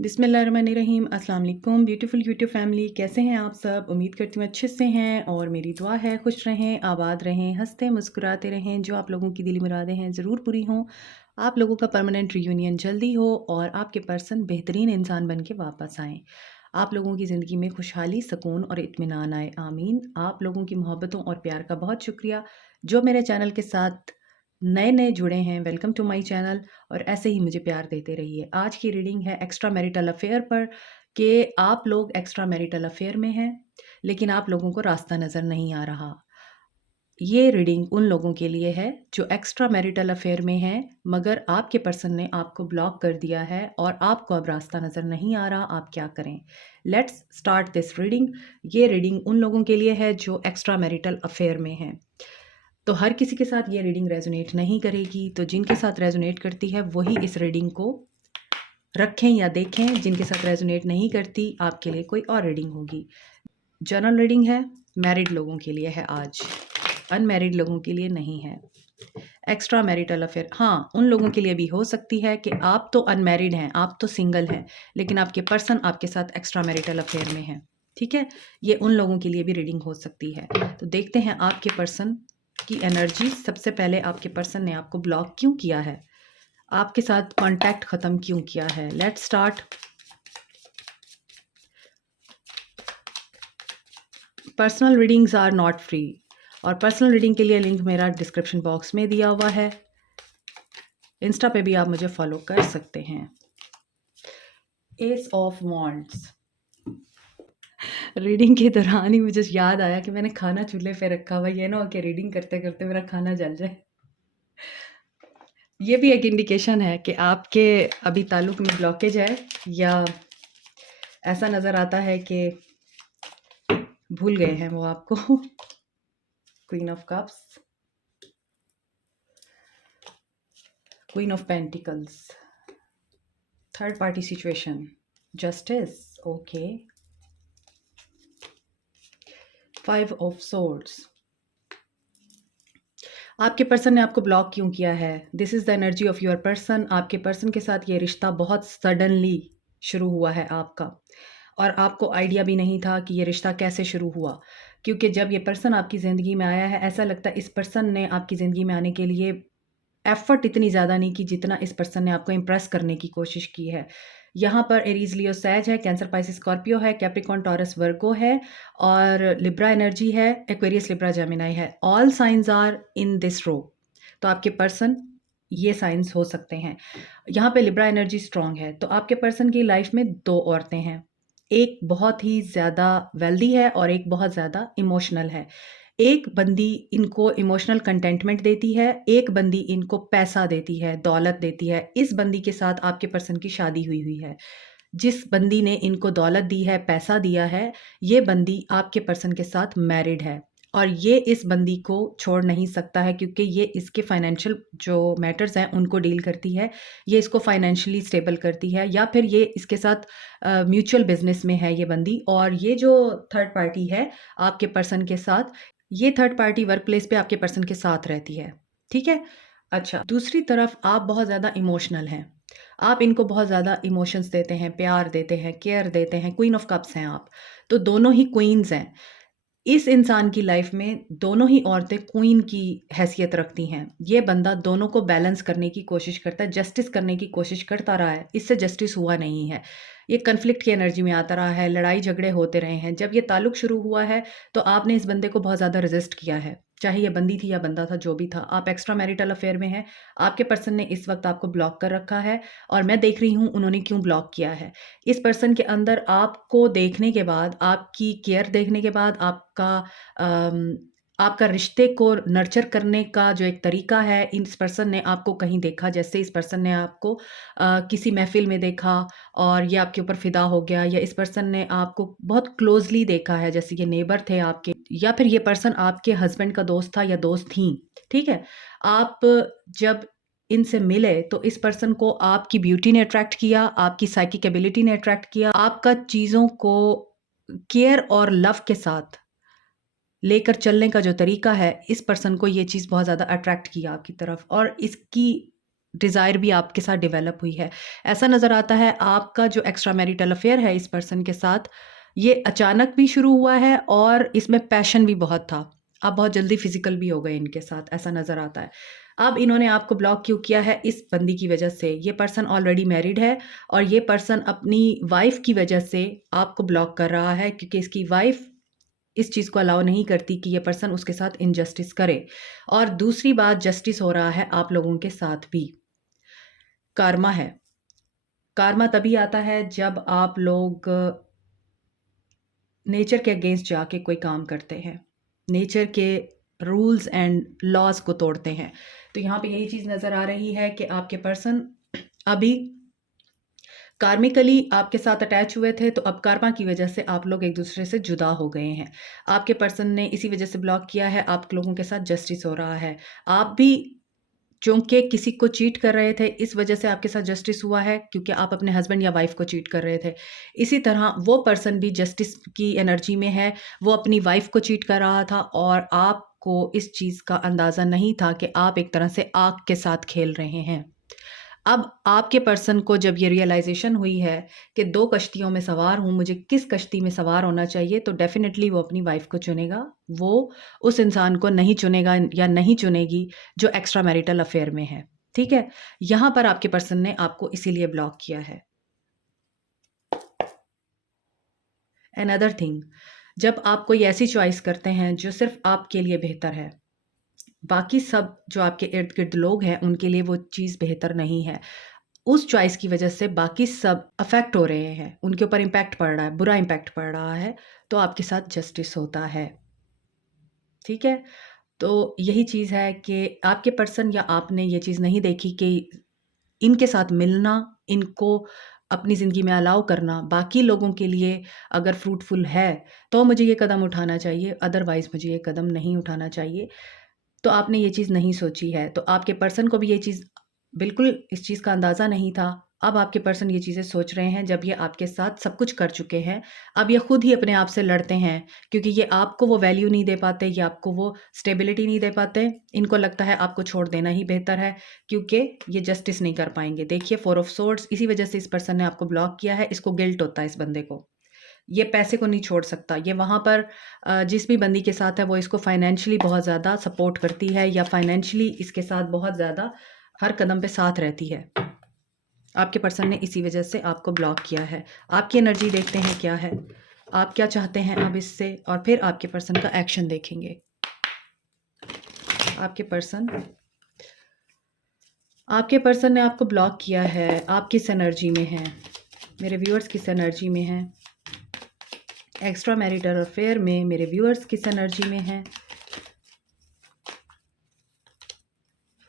बिस्मिल्लाहिर्रहमानिर्रहीम। अस्सलाम वालेकुम ब्यूटीफुल यूट्यूब फैमिली, कैसे हैं आप सब? उम्मीद करती हूँ अच्छे से हैं और मेरी दुआ है खुश रहें, आबाद रहें, हंसते मुस्कुराते रहें। जो आप लोगों की दिली मुरादें हैं ज़रूर पूरी हों। आप लोगों का परमानेंट रियूनियन जल्दी हो और आपके पर्सन बेहतरीन इंसान बन के वापस आएँ। आप लोगों की ज़िंदगी में खुशहाली, सुकून और इत्मीनान आए, आमीन। आप लोगों की मोहब्बतों और प्यार का बहुत शुक्रिया। जो मेरे चैनल के साथ नए-नए जुड़े हैं, वेलकम टू माय चैनल और ऐसे ही मुझे प्यार देते रहिए। आज की रीडिंग है एक्स्ट्रा मैरिटल अफेयर पर कि आप लोग एक्स्ट्रा मैरिटल अफेयर में हैं, लेकिन आप लोगों को रास्ता नज़र नहीं आ रहा। ये रीडिंग उन लोगों के लिए है जो एक्स्ट्रा मैरिटल अफेयर में हैं, मगर आपके पर्सन ने आपको ब्लॉक कर दिया है और आपको अब रास्ता नज़र नहीं आ रहा, आप क्या करें? Let's start this reading. ये रीडिंग उन लोगों के लिए है जो एक्स्ट्रा मैरिटल अफेयर में हैं। तो हर किसी के साथ ये रीडिंग रेजोनेट नहीं करेगी, तो जिनके साथ रेजोनेट करती है वही इस रीडिंग को रखें या देखें। जिनके साथ रेजोनेट नहीं करती, आपके लिए कोई और रीडिंग होगी। जनरल रीडिंग है, मैरिड लोगों के लिए है आज, अनमैरिड लोगों के लिए नहीं है। एक्स्ट्रा मैरिटल अफेयर हाँ, उन लोगों के लिए भी हो सकती है कि आप तो अनमैरिड हैं, आप तो सिंगल हैं, लेकिन आपके पर्सन आपके साथ एक्स्ट्रा मैरिटल अफेयर में है। ठीक है, ये उन लोगों के लिए भी रीडिंग हो सकती है। तो देखते हैं आपके पर्सन की एनर्जी। सबसे पहले आपके पर्सन ने आपको ब्लॉक क्यों किया है, आपके साथ कांटेक्ट ख़त्म क्यों किया है। Let's start. Personal readings are not free और पर्सनल रीडिंग के लिए लिंक मेरा डिस्क्रिप्शन बॉक्स में दिया हुआ है। इंस्टा पे भी आप मुझे फॉलो कर सकते हैं। S of wands. रीडिंग के दौरान ही मुझे याद आया कि मैंने खाना चूल्हे पे रखा हुआ, ये ना हो कि रीडिंग करते करते मेरा खाना जल जाए। ये भी एक इंडिकेशन है कि आपके अभी ताल्लुक में ब्लॉकेज है, या ऐसा नज़र आता है कि भूल गए हैं वो आपको। Queen of cups, queen of pentacles, third party situation, justice, okay, five of swords. आपके पर्सन ने आपको ब्लॉक क्यों किया है? This is the energy of your person. आपके पर्सन के साथ ये रिश्ता बहुत सडनली शुरू हुआ है आपका, और आपको आइडिया भी नहीं था कि ये रिश्ता कैसे शुरू हुआ, क्योंकि जब ये पर्सन आपकी ज़िंदगी में आया है, ऐसा लगता है इस पर्सन ने आपकी ज़िंदगी में आने के लिए एफ़र्ट इतनी ज़्यादा नहीं की जितना इस पर्सन ने आपको इम्प्रेस करने की कोशिश की है। यहाँ पर एरीज़ लियो सैज है, कैंसर पाइसिस स्कॉर्पियो है, कैप्रिकॉर्न टॉरस वर्गो है और लिब्रा एनर्जी है, एक्वेरियस लिब्रा जेमिनी है। All science are in this row. तो आपके पर्सन ये साइंस हो सकते हैं। यहाँ पे लिब्रा एनर्जी स्ट्रॉन्ग है, तो आपके पर्सन की लाइफ में 2 औरतें हैं। एक बहुत ही ज़्यादा वेल्दी है और एक बहुत ज़्यादा इमोशनल है। एक बंदी इनको इमोशनल कंटेंटमेंट देती है, एक बंदी इनको पैसा देती है, दौलत देती है। इस बंदी के साथ आपके पर्सन की शादी हुई हुई है। जिस बंदी ने इनको दौलत दी है, पैसा दिया है, ये बंदी आपके पर्सन के साथ मैरिड है और ये इस बंदी को छोड़ नहीं सकता है, क्योंकि ये इसके फाइनेंशियल जो मैटर्स हैं उनको डील करती है। ये इसको फाइनेंशियली स्टेबल करती है, या फिर ये इसके साथ म्यूचुअल बिज़नेस में है ये बंदी। और ये जो थर्ड पार्टी है आपके पर्सन के साथ, ये थर्ड पार्टी वर्क प्लेस पे आपके पर्सन के साथ रहती है। ठीक है? अच्छा, दूसरी तरफ आप बहुत ज़्यादा इमोशनल हैं। आप इनको बहुत ज़्यादा इमोशंस देते हैं, प्यार देते हैं, केयर देते हैं। क्वीन ऑफ कप्स हैं आप, तो दोनों ही क्वीन्स हैं। इस इंसान की लाइफ में दोनों ही औरतें क्वीन की हैसियत रखती हैं। ये बंदा दोनों को बैलेंस करने की कोशिश करता है, जस्टिस करने की कोशिश करता रहा है, इससे जस्टिस हुआ नहीं है। ये कन्फ्लिक्ट की एनर्जी में आता रहा है, लड़ाई झगड़े होते रहे हैं। जब ये ताल्लुक शुरू हुआ है, तो आपने इस बंदे को बहुत ज़्यादा रेज़िस्ट किया है, चाहे ये बंदी थी या बंदा था, जो भी था। आप एक्स्ट्रा मैरिटल अफेयर में हैं, आपके पर्सन ने इस वक़्त आपको ब्लॉक कर रखा है और मैं देख रही हूँ उन्होंने क्यों ब्लॉक किया है। इस पर्सन के अंदर आपको देखने के बाद, आपकी केयर देखने के बाद, आपका रिश्ते को नर्चर करने का जो एक तरीका है, इस पर्सन ने आपको कहीं देखा। जैसे इस पर्सन ने आपको किसी महफ़िल में देखा और ये आपके ऊपर फ़िदा हो गया, या इस पर्सन ने आपको बहुत क्लोज़ली देखा है, जैसे ये नेबर थे आपके, या फिर ये पर्सन आपके हस्बैंड का दोस्त था या दोस्त थीं, ठीक है? आप जब इनसे मिले तो इस पर्सन को आपकी ब्यूटी ने अट्रैक्ट किया, आपकी साइकिक एबिलिटी ने अट्रैक्ट किया, आपका चीज़ों को केयर और लव के साथ लेकर चलने का जो तरीका है, इस पर्सन को ये चीज़ बहुत ज़्यादा अट्रैक्ट किया आपकी तरफ, और इसकी डिज़ायर भी आपके साथ डेवलप हुई है। ऐसा नज़र आता है आपका जो एक्स्ट्रा मैरिटल अफ़ेयर है इस पर्सन के साथ, ये अचानक भी शुरू हुआ है और इसमें पैशन भी बहुत था। आप बहुत जल्दी फ़िज़िकल भी हो गए इनके साथ, ऐसा नज़र आता है। अब इन्होंने आपको ब्लॉक क्यों किया है? इस बंदी की वजह से। ये पर्सन ऑलरेडी मैरिड है और ये पर्सन अपनी वाइफ़ की वजह से आपको ब्लॉक कर रहा है, क्योंकि इसकी वाइफ़ इस चीज़ को अलाउ नहीं करती कि ये पर्सन उसके साथ इनजस्टिस करे। और दूसरी बात, जस्टिस हो रहा है आप लोगों के साथ भी। कारमा है। कारमा तभी आता है जब आप लोग नेचर के अगेंस्ट जाके कोई काम करते हैं, नेचर के रूल्स एंड लॉज को तोड़ते हैं। तो यहाँ पे यही चीज़ नज़र आ रही है कि आपके पर्सन अभी कार्मिकली आपके साथ अटैच हुए थे, तो अब कर्मा की वजह से आप लोग एक दूसरे से जुदा हो गए हैं। आपके पर्सन ने इसी वजह से ब्लॉक किया है, आप लोगों के साथ जस्टिस हो रहा है। आप भी चूँकि किसी को चीट कर रहे थे, इस वजह से आपके साथ जस्टिस हुआ है, क्योंकि आप अपने हस्बैंड या वाइफ़ को चीट कर रहे थे। इसी तरह वो पर्सन भी जस्टिस की एनर्जी में है, वो अपनी वाइफ़ को चीट कर रहा था और आपको इस चीज़ का अंदाज़ा नहीं था कि आप एक तरह से आग के साथ खेल रहे हैं। अब आपके पर्सन को जब ये रियलाइज़ेशन हुई है कि 2 कश्तियों में सवार हूँ, मुझे किस कश्ती में सवार होना चाहिए, तो डेफ़िनिटली वो अपनी वाइफ़ को चुनेगा। वो उस इंसान को नहीं चुनेगा या नहीं चुनेगी जो एक्स्ट्रा मैरिटल अफ़ेयर में है, ठीक है? यहाँ पर आपके पर्सन ने आपको इसीलिए ब्लॉक किया है। अनदर थिंग, जब आप कोई ऐसी चॉइस करते हैं जो सिर्फ़ आपके लिए बेहतर है, बाकी सब जो आपके इर्द-गिर्द लोग हैं, उनके लिए वो चीज़ बेहतर नहीं है। उस चॉइस की वजह से बाकी सब अफ़ेक्ट हो रहे हैं, उनके ऊपर इम्पैक्ट पड़ रहा है, बुरा इम्पैक्ट पड़ रहा है, तो आपके साथ जस्टिस होता है, ठीक है? तो यही चीज़ है कि आपके पर्सन या आपने ये चीज़ नहीं देखी कि इनके साथ मिलना, इनको अपनी ज़िंदगी में अलाउ करना, बाकी लोगों के लिए अगर फ्रूटफुल है, तो मुझे ये कदम उठाना चाहिए, अदरवाइज़ मुझे ये कदम नहीं उठाना चाहिए। तो आपने ये चीज़ नहीं सोची है, तो आपके पर्सन को भी ये चीज़ बिल्कुल इस चीज़ का अंदाज़ा नहीं था। अब आपके पर्सन ये चीज़ें सोच रहे हैं, जब ये आपके साथ सब कुछ कर चुके हैं, अब ये खुद ही अपने आप से लड़ते हैं, क्योंकि ये आपको वो वैल्यू नहीं दे पाते, ये आपको वो स्टेबिलिटी नहीं दे पाते। इनको लगता है आपको छोड़ देना ही बेहतर है, क्योंकि ये जस्टिस नहीं कर पाएँगे। देखिए 4 ऑफ सोर्ड्स, इसी वज़ह से इस पर्सन ने आपको ब्लॉक किया है, इसको गिल्ट होता है इस बंदे को। ये पैसे को नहीं छोड़ सकता। ये वहाँ पर जिस भी बंदी के साथ है वो इसको फाइनेंशियली बहुत ज़्यादा सपोर्ट करती है या फाइनेंशियली इसके साथ बहुत ज़्यादा हर कदम पे साथ रहती है। आपके पर्सन ने इसी वज़ह से आपको ब्लॉक किया है। आपकी एनर्जी देखते हैं क्या है? आप क्या चाहते हैं अब इससे? और फिर आपके पर्सन का एक्शन देखेंगे। आपके पर्सन ने आपको ब्लॉक किया है। आप किस एनर्जी में हैं? मेरे व्यूअर्स किस एनर्जी में हैं? एक्स्ट्रा मैरिटल अफेयर में मेरे व्यूअर्स किस एनर्जी में हैं?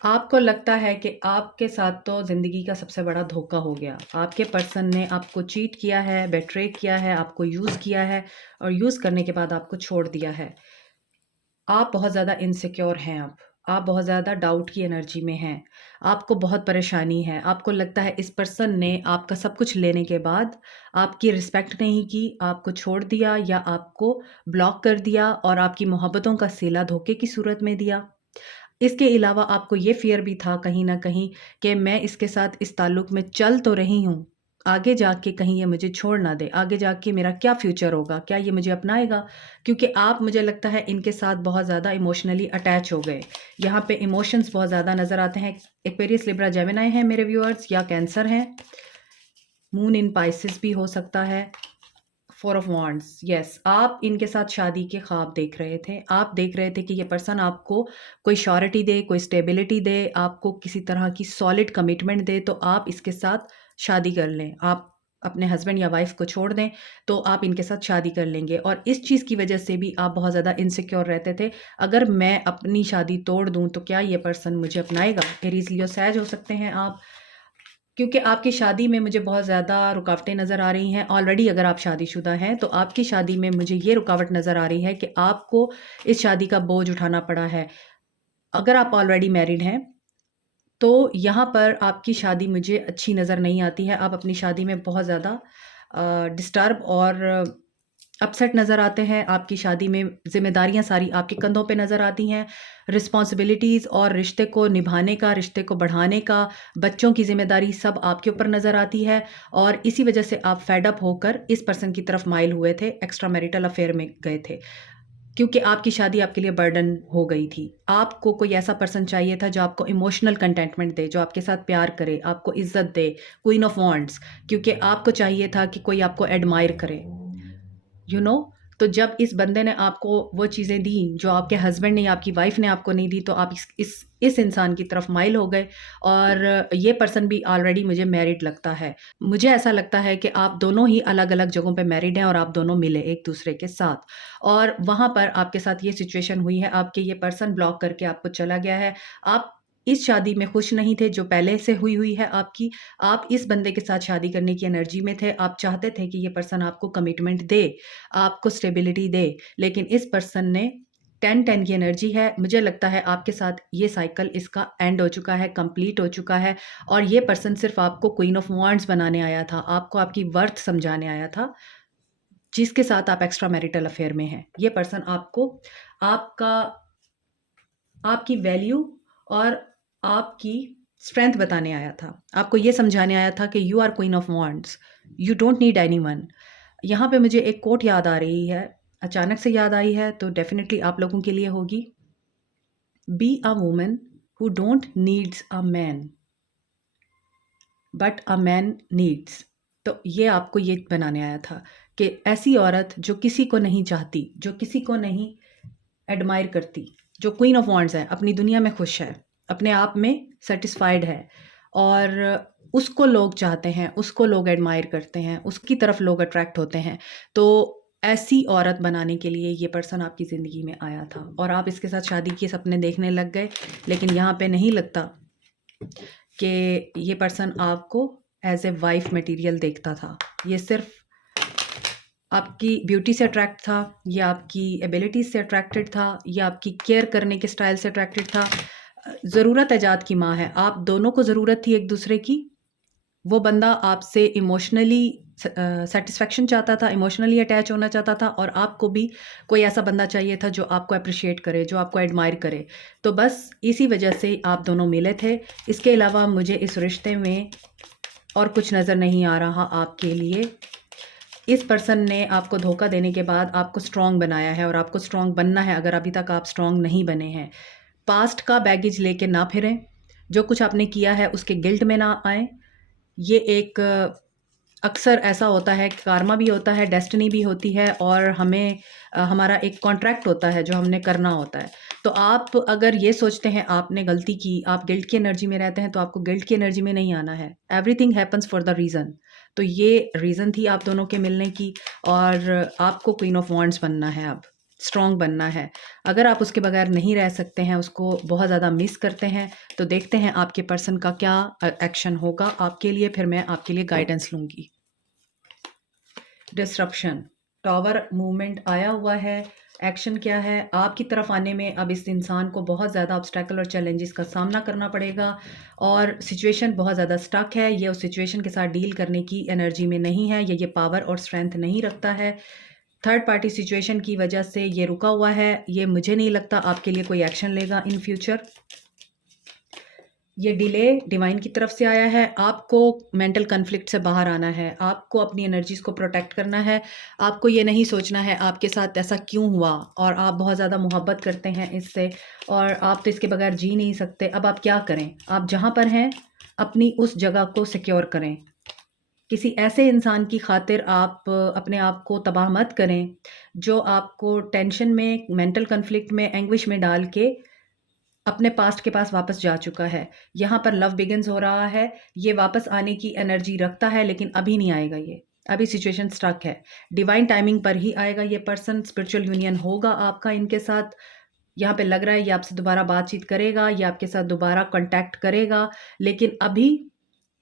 आपको लगता है कि आपके साथ तो ज़िंदगी का सबसे बड़ा धोखा हो गया। आपके पर्सन ने आपको चीट किया है, बेट्रे किया है, आपको यूज़ किया है और यूज़ करने के बाद आपको छोड़ दिया है। आप बहुत ज़्यादा इनसिक्योर हैं अब। आप बहुत ज़्यादा डाउट की एनर्जी में हैं। आपको बहुत परेशानी है। आपको लगता है इस पर्सन ने आपका सब कुछ लेने के बाद आपकी रिस्पेक्ट नहीं की, आपको छोड़ दिया या आपको ब्लॉक कर दिया और आपकी मोहब्बतों का सिला धोखे की सूरत में दिया। इसके अलावा आपको ये फ़ियर भी था कहीं न कहीं कि मैं इसके साथ इस ताल्लुक में चल तो रही हूँ, आगे जाके कहीं ये मुझे छोड़ ना दे, आगे जाके मेरा क्या फ्यूचर होगा? क्या ये मुझे अपनाएगा? क्योंकि आप मुझे लगता है इनके साथ बहुत ज़्यादा इमोशनली अटैच हो गए। यहाँ पे इमोशंस बहुत ज़्यादा नज़र आते हैं। एक्वेरियस, लिब्रा, जेमिनी हैं मेरे व्यूअर्स या कैंसर हैं। मून इन पाइसेस भी हो सकता है। 4 ऑफ वांड्स, यस, आप इनके साथ शादी के ख्वाब देख रहे थे। आप देख रहे थे कि ये पर्सन आपको कोई श्योरिटी दे, कोई स्टेबिलिटी दे, आपको किसी तरह की सॉलिड कमिटमेंट दे, तो आप इसके साथ शादी कर लें। आप अपने हस्बैंड या वाइफ़ को छोड़ दें, तो आप इनके साथ शादी कर लेंगे और इस चीज़ की वजह से भी आप बहुत ज़्यादा इनसिक्योर रहते थे। अगर मैं अपनी शादी तोड़ दूँ, तो क्या ये पर्सन मुझे अपनाएगा? एरीज़, लियो, सैज हो सकते हैं आप। क्योंकि आपकी शादी में मुझे बहुत ज़्यादा रुकावटें नज़र आ रही हैं। ऑलरेडी अगर आप शादीशुदा हैं, तो आपकी शादी में मुझे ये रुकावट नज़र आ रही है कि आपको इस शादी का बोझ उठाना पड़ा है। अगर आप ऑलरेडी मैरिड हैं, तो यहाँ पर आपकी शादी मुझे अच्छी नज़र नहीं आती है। आप अपनी शादी में बहुत ज़्यादा डिस्टर्ब और अपसेट नज़र आते हैं, आपकी शादी में ज़िम्मेदारियाँ सारी आपके कंधों पे नज़र आती हैं, रिस्पॉन्सिबिलिटीज़ और रिश्ते को निभाने का, रिश्ते को बढ़ाने का, बच्चों की ज़िम्मेदारी सब आपके ऊपर नज़र आती है और इसी वजह से आप फेड अप होकर इस पर्सन की तरफ माइल हुए थे, एक्स्ट्रा मैरिटल अफेयर में गए थे। क्योंकि आपकी शादी आपके लिए बर्डन हो गई थी। आपको कोई ऐसा पर्सन चाहिए था जो आपको इमोशनल कंटेंटमेंट दे, जो आपके साथ प्यार करे, आपको इज़्ज़त दे, क्वीन ऑफ वांड्स, क्योंकि आपको चाहिए था कि कोई आपको एडमायर करे। यू नो तो जब इस बंदे ने आपको वो चीज़ें दी जो आपके हस्बैंड ने या आपकी वाइफ ने आपको नहीं दी, तो आप इस इंसान की तरफ माइल हो गए और ये पर्सन भी ऑलरेडी मुझे मैरिड लगता है। मुझे ऐसा लगता है कि आप दोनों ही अलग-अलग जगहों पे मैरिड हैं और आप दोनों मिले एक-दूसरे के साथ और वहाँ पर आपके साथ ये सिचुएशन हुई है, आपके ये पर्सन ब्लॉक करके आपको चला गया है। आप इस शादी में खुश नहीं थे जो पहले से हुई हुई है आपकी। आप इस बंदे के साथ शादी करने की एनर्जी में थे। आप चाहते थे कि ये पर्सन आपको कमिटमेंट दे, आपको स्टेबिलिटी दे, लेकिन इस पर्सन ने 10-10 की एनर्जी है। मुझे लगता है आपके साथ ये साइकिल इसका एंड हो चुका है, कंप्लीट हो चुका है और ये पर्सन सिर्फ़ आपको क्वीन ऑफ वांड्स बनाने आया था, आपको आपकी वर्थ समझाने आया था, जिसके साथ आप एक्स्ट्रा मैरिटल अफेयर में हैं। ये पर्सन आपको आपका आपकी वैल्यू और आपकी स्ट्रेंथ बताने आया था। आपको ये समझाने आया था कि you are queen of wands, you don't need anyone. यहाँ पे मुझे एक कोट याद आ रही है, अचानक से याद आई है तो डेफ़िनिटली आप लोगों के लिए होगी। Be a woman who don't needs a man, but a man needs. तो ये आपको ये बनाने आया था कि ऐसी औरत जो किसी को नहीं चाहती, जो किसी को नहीं एडमायर करती, जो क्वीन ऑफ वांड्स है, अपनी दुनिया में खुश है, अपने आप में सैटिस्फाइड है और उसको लोग चाहते हैं, उसको लोग एडमायर करते हैं, उसकी तरफ लोग अट्रैक्ट होते हैं। तो ऐसी औरत बनाने के लिए ये पर्सन आपकी ज़िंदगी में आया था और आप इसके साथ शादी के सपने देखने लग गए, लेकिन यहाँ पे नहीं लगता कि ये पर्सन आपको एज़ ए वाइफ़ मटीरियल देखता था। ये सिर्फ़ आपकी ब्यूटी से अट्रैक्ट था, या आपकी एबिलिटीज़ से अट्रैक्टेड था, या आपकी केयर करने के स्टाइल से अट्रैक्टेड था। ज़रूरत ऐजाद की माँ है, आप दोनों को ज़रूरत थी एक-दूसरे की। वो बंदा आपसे इमोशनली सैटिस्फैक्शन चाहता था, इमोशनली अटैच होना चाहता था और आपको भी कोई ऐसा बंदा चाहिए था जो आपको एप्रिशिएट करे, जो आपको एडमायर करे। तो बस इसी वजह से आप दोनों मिले थे। इसके अलावा मुझे इस रिश्ते में और कुछ नज़र नहीं आ रहा आपके लिए। इस पर्सन ने आपको धोखा देने के बाद आपको स्ट्रॉन्ग बनाया है और आपको स्ट्रॉन्ग बनना है अगर अभी तक आप स्ट्रॉन्ग नहीं बने हैं। पास्ट का बैगेज लेके ना फिरें, जो कुछ आपने किया है उसके गिल्ट में ना आएँ। ये एक अक्सर ऐसा होता है, कार्मा भी होता है, डेस्टिनी भी होती है और हमें हमारा एक कॉन्ट्रैक्ट होता है जो हमने करना होता है। तो आप अगर ये सोचते हैं आपने गलती की, आप गिल्ट की एनर्जी में रहते हैं तो आपको गिल्ट की एनर्जी में नहीं आना है। Everything happens for the reason. तो ये रीज़न थी आप दोनों के मिलने की और आपको क्वीन ऑफ वांड्स बनना है अब, स्ट्रॉन्ग बनना है। अगर आप उसके बगैर नहीं रह सकते हैं, उसको बहुत ज़्यादा मिस करते हैं, तो देखते हैं आपके पर्सन का क्या एक्शन होगा आपके लिए, फिर मैं आपके लिए गाइडेंस लूँगी। डिसरप्शन, टॉवर मूवमेंट आया हुआ है। एक्शन क्या है? आपकी तरफ आने में अब इस इंसान को बहुत ज़्यादा ऑब्स्टैकल और चैलेंजेस का सामना करना पड़ेगा और सिचुएशन बहुत ज़्यादा स्टक है। ये उस सिचुएशन के साथ डील करने की एनर्जी में नहीं है, ये पावर और स्ट्रेंथ नहीं रखता है। थर्ड पार्टी सिचुएशन की वजह से ये रुका हुआ है। ये मुझे नहीं लगता आपके लिए कोई एक्शन लेगा इन फ्यूचर। ये डिले डिवाइन की तरफ से आया है। आपको मेंटल कॉन्फ्लिक्ट से बाहर आना है, आपको अपनी एनर्जीज़ को प्रोटेक्ट करना है। आपको ये नहीं सोचना है आपके साथ ऐसा क्यों हुआ और आप बहुत ज़्यादा मोहब्बत करते हैं इससे और आप तो इसके बगैर जी नहीं सकते। अब आप क्या करें? आप जहाँ पर हैं अपनी उस जगह को सिक्योर करें। किसी ऐसे इंसान की खातिर आप अपने आप को तबाह मत करें, जो आपको टेंशन में, मेंटल कॉन्फ्लिक्ट में, एंग्विश में डाल के अपने पास्ट के पास वापस जा चुका है। यहाँ पर लव बिगिन्स हो रहा है, ये वापस आने की एनर्जी रखता है लेकिन अभी नहीं आएगा ये, अभी सिचुएशन स्टक है। डिवाइन टाइमिंग पर ही आएगा ये पर्सन, स्पिरिचुअल यूनियन होगा आपका इनके साथ। यहाँ पे लग रहा है ये आपसे दोबारा बातचीत करेगा, ये आपके साथ दोबारा कॉन्टैक्ट करेगा, लेकिन अभी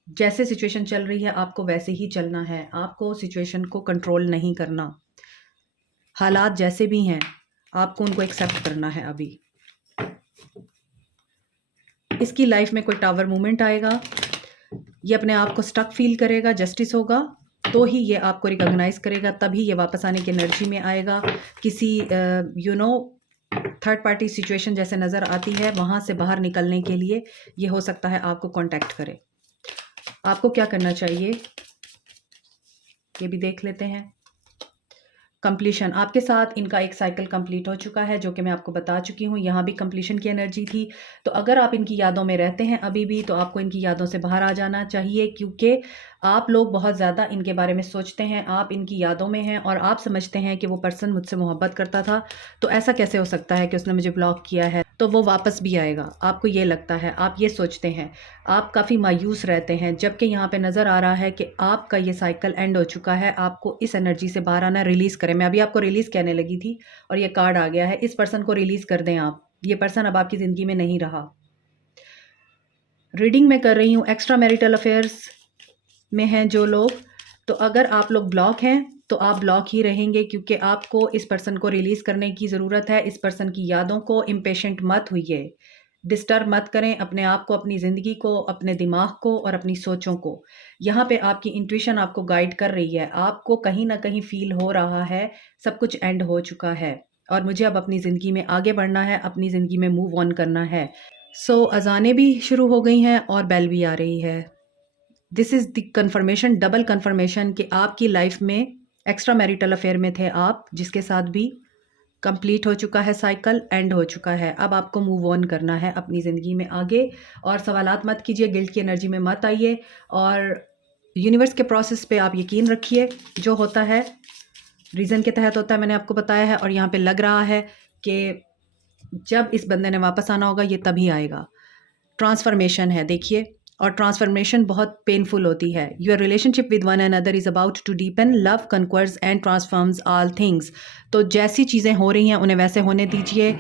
जैसे सिचुएशन चल रही है आपको वैसे ही चलना है, आपको सिचुएशन को कंट्रोल नहीं करना। हालात जैसे भी हैं, आपको उनको एक्सेप्ट करना है अभी। इसकी लाइफ में कोई टावर मूवमेंट आएगा, ये अपने आप को स्टक फील करेगा, जस्टिस होगा तो ही ये आपको रिकॉग्नाइज़ करेगा, तभी ये वापस आने की एनर्जी में आएगा। किसी थर्ड पार्टी सिचुएशन जैसे नज़र आती है, वहाँ से बाहर निकलने के लिए ये हो सकता है आपको कॉन्टैक्ट करे। आपको क्या करना चाहिए ये भी देख लेते हैं। कंप्लीशन, आपके साथ इनका एक साइकिल कंप्लीट हो चुका है, जो कि मैं आपको बता चुकी हूँ। यहाँ भी कंप्लीशन की एनर्जी थी। तो अगर आप इनकी यादों में रहते हैं अभी भी, तो आपको इनकी यादों से बाहर आ जाना चाहिए, क्योंकि आप लोग बहुत ज़्यादा इनके बारे में सोचते हैं, आप इनकी यादों में हैं और आप समझते हैं कि वो पर्सन मुझसे मोहब्बत करता था, तो ऐसा कैसे हो सकता है कि उसने मुझे ब्लॉक किया है, तो वो वापस भी आएगा। आपको ये लगता है, आप ये सोचते हैं, आप काफ़ी मायूस रहते हैं, जबकि यहाँ पे नज़र आ रहा है कि आपका ये साइकिल एंड हो चुका है। आपको इस एनर्जी से बाहर आना, रिलीज़ करें। मैं अभी आपको रिलीज़ कहने लगी थी और ये कार्ड आ गया है। इस पर्सन को रिलीज़ कर दें आप। ये पर्सन अब आपकी ज़िंदगी में नहीं रहा। रीडिंग मैं कर रही हूँ एक्स्ट्रा मैरिटल अफेयर्स में हैं जो लोग, तो अगर आप लोग ब्लॉक हैं तो आप ब्लॉक ही रहेंगे, क्योंकि आपको इस पर्सन को रिलीज़ करने की ज़रूरत है। इस पर्सन की यादों को इम्पेशेंट मत होइए, डिस्टर्ब मत करें अपने आप को, अपनी ज़िंदगी को, अपने दिमाग को और अपनी सोचों को। यहाँ पे आपकी इंट्यूशन आपको गाइड कर रही है। आपको कहीं न कहीं फ़ील हो रहा है सब कुछ एंड हो चुका है और मुझे अब अपनी ज़िंदगी में आगे बढ़ना है, अपनी ज़िंदगी में मूव ऑन करना है। सो अज़ानें भी शुरू हो गई हैं और बेल भी आ रही है। This is the confirmation, double confirmation कि आपकी लाइफ में एक्स्ट्रा मैरिटल अफेयर में थे आप, जिसके साथ भी कंप्लीट हो चुका है, साइकिल एंड हो चुका है। अब आपको मूव ऑन करना है अपनी ज़िंदगी में आगे, और सवालात मत कीजिए, गिल्ट की एनर्जी में मत आइए, और यूनिवर्स के प्रोसेस पे आप यकीन रखिए। जो होता है रीज़न के तहत होता है, मैंने आपको बताया है। और यहाँ पे लग रहा है कि जब इस बंदे ने वापस आना होगा, ये तभी आएगा। ट्रांसफॉर्मेशन है, देखिए, और ट्रांसफॉर्मेशन बहुत पेनफुल होती है। Your relationship with one another is about to deepen, love conquers and transforms all things. तो जैसी चीज़ें हो रही हैं उन्हें वैसे होने दीजिए।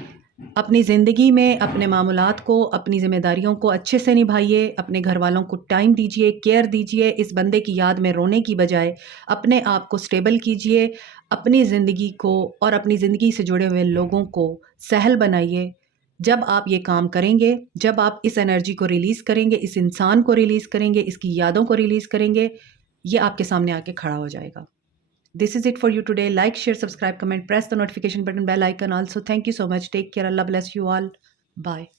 अपनी ज़िंदगी में अपने मामूलात को, अपनी ज़िम्मेदारियों को अच्छे से निभाइए, अपने घर वालों को टाइम दीजिए, केयर दीजिए। इस बंदे की याद में रोने की बजाय अपने आप को स्टेबल कीजिए, अपनी ज़िंदगी को और अपनी ज़िंदगी से जुड़े हुए लोगों को सहल बनाइए। जब आप ये काम करेंगे, जब आप इस एनर्जी को रिलीज़ करेंगे, इस इंसान को रिलीज़ करेंगे, इसकी यादों को रिलीज़ करेंगे, ये आपके सामने आके खड़ा हो जाएगा। This is it for you today. Like, share, subscribe, comment, press the notification button, bell icon also. Thank you so much. Take care. Allah bless you all. Bye.